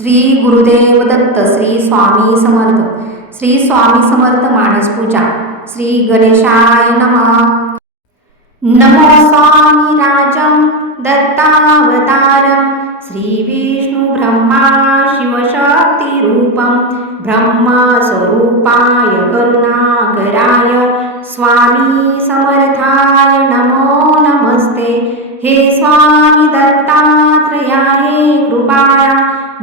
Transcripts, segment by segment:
श्री गुरुदेव दत्त श्री स्वामी समर्थ श्री स्वामी समर्थ मानस पूजा श्री गणेशाय नमः। नमो स्वामी दत्तावतारं श्री विष्णु ब्रह्मा शिवशक्तिरूपं ब्रह्मस्वरूपाय करुणाकराय स्वामी समर्था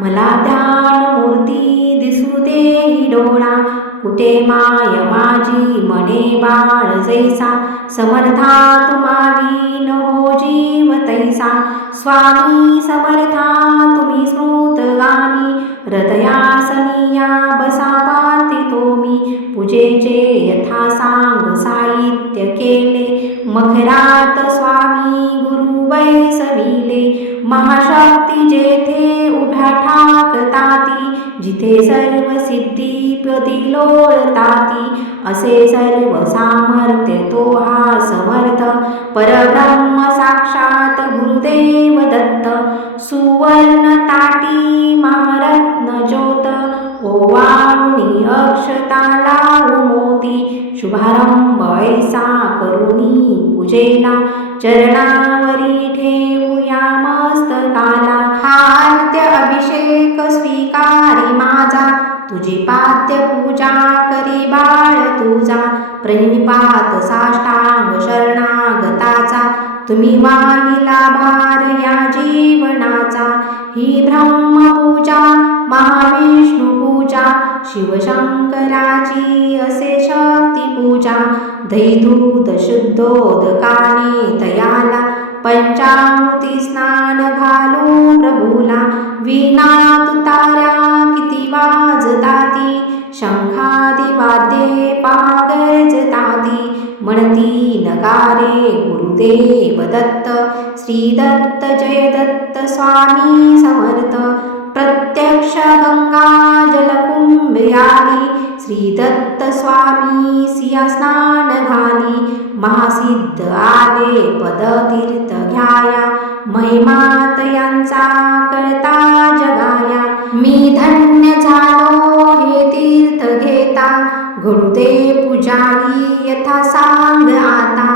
मला ध्यान मूर्ती दिसू दे डोळा. कुठे माय माझी मने बाळ जैसा. समर्थात तुम्हावी नो जीव तैसा. स्वामी समर्था तुम्ही स्मृतगामी हृदयासनी या बसा पार्थितो मी. पूजेचे यथा सांग साहित्य केले. मखरात स्वामी गुरु सविले महाशक्ती जेथे उभ्या ठाकताती जिथे सर्व सिद्धी प्रतिलोळताती असे सर्व सामर्थ्य तो हा समर्थ परब्रह्म साक्षात गुरुदेव दत्त सुवर्ण ताटी महारत्न ज्योत ओवाळुनी अक्षताला मोती शुभारंभ ऐसा करुणी पूजेला चरणावरी ठेवूया मस्तकाला हात्य अभिषेक स्वीकारी माझा तुझी पात्य पूजा करी बाळ तुझा. प्रणिपात साष्टांग शरणागताचा तुम्ही वाहिला भार या जीवनाचा. ही ब्रह्मपूजा महाविष्णू पूजा दैदूत शुद्धोदकाने तयाला पंचामृती स्नान घालू प्रभूला विना तुतार्या किती वाजताती शंखादी वाद्ये पागर्जताती म्हणती नगारे गुरुदेव दत्त श्रीदत्त जय दत्त स्वामी समर्थ प्रत्यक्ष गंगा जलकुंभे श्रीदत्तस्वामी श्री घाली महासिद्ध आले पदतीर्थ घ्याया महिमात यांचा कळता जगाया। मी धन्य झालो हे तीर्थ घेता गुरुदे पुजारी यथा सांग आता।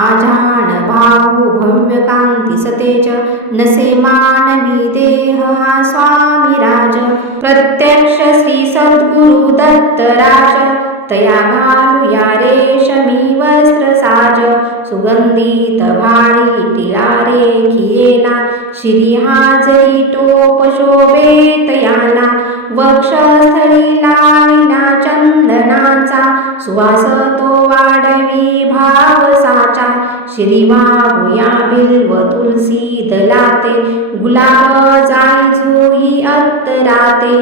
आजान भाऊ भव्य कांती सतेज नसे मानवी देह हा स्वामी। दत्तराज तया घालूया रेशमी वस्त्र साज सुगंधित भाडी टिळारे खियेला श्री टोप शोभे तयाला वक्षस्थळी लाविना चंदनाचा सुवास श्रीमा भुयाबिल व तुलसी दलाते गुलाब जाय जुई अत्तराते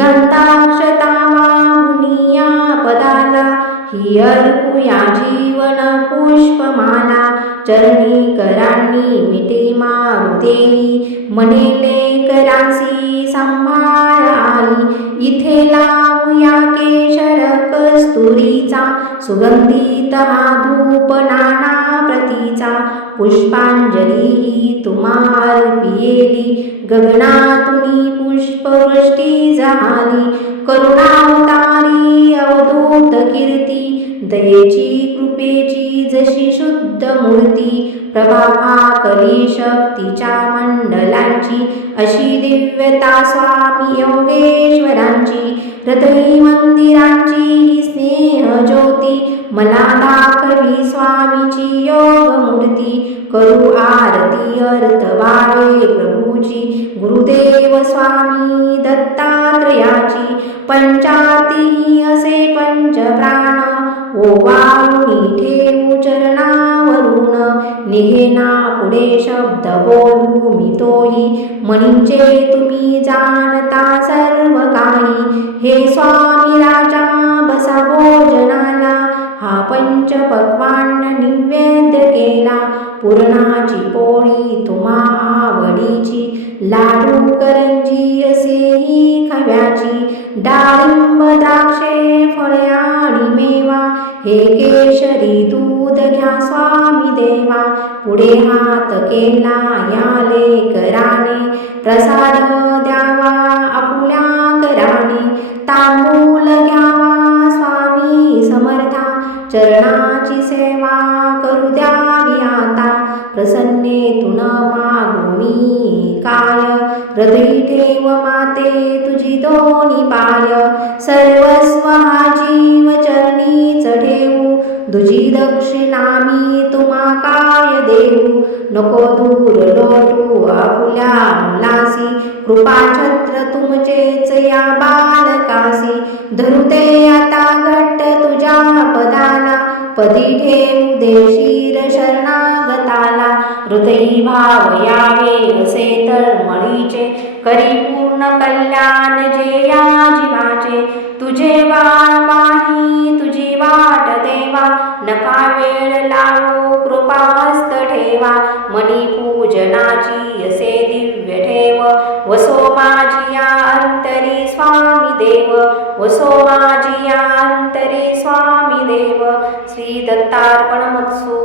गंधाक्षता मुनिया पदाला ही अर्पुया जीवन पुष्पमाला चरणी करांनी मिटे मारुदेवी मने करासी संभाळ आई इथे लावूया केशर कस्तुरीचा सुगंधित हा धूप नाना प्रतीचा पुष्पांजली ही तुम्हाल पियेली गगनातुनी पुष्पवृष्टी झाली करुणावतारी अवधूत कीर्ती दयेची कृपेची जशी शुद्ध मूर्ती प्रभाभा कली शक्तीच्या मंडलांची अशी दिव्यता स्वामी योगेश्वरांची हृदयी मंदिरांची ही स्नेह ज्योती मला दाखवी स्वामीची योग मूर्ती करू आरती अर्थ बाळे प्रभूची गुरुदेव स्वामी दत्तात्रयाची पंचाती असे पंचप्राण ओवाळूनी ठेवू चरणा निघेना पुढे शब्द बोलू मी तोही. म्हणजे तुम्ही जाणता सर्व काही हे स्वामी राजा बसा भोजनाला हा पंचपक्वान्न निवेद्य केला. पुरणाची पोळी तुम्हा आवडीची. लाडू करंजी असेही खव्याची डाळिंब द्राक्षे फळे आणि मेवा हे केशरी दूध घ्या स्वामी देवा. पुढे हात केला या लेकराने प्रसाद द्यावा आपल्या कराने तांबूल घ्यावा स्वामी समर्था चरणा प्रसन्ने तुन मागू मी काय। हृदयी ठेव माते तुझी दोन्ही पाय। सर्वस्व हा जीव चरणीच ठेवू तुझी दक्षिणा मी तुम्हा काय देऊ। नको दूर लोटू आपुल्या मुलासी। कृपाछत्र तुमचेच या बालकासी। धरुते आता घट्ट तुझ्या पदाला। पदी ठेवू देशी हृदयी भाव यावे असे तर मळीचे करी पूर्ण कल्याण जे या जीवाचे तुझे बाळ माही तुझी वाट देवा नका वेळ लावो कृपास्त ठेवा मणी पूजनाची असे दिव्य ठेव वसो माझी अंतरी स्वामी देव वसो माझी अंतरी स्वामी देव श्री दत्तार्पण मत्सो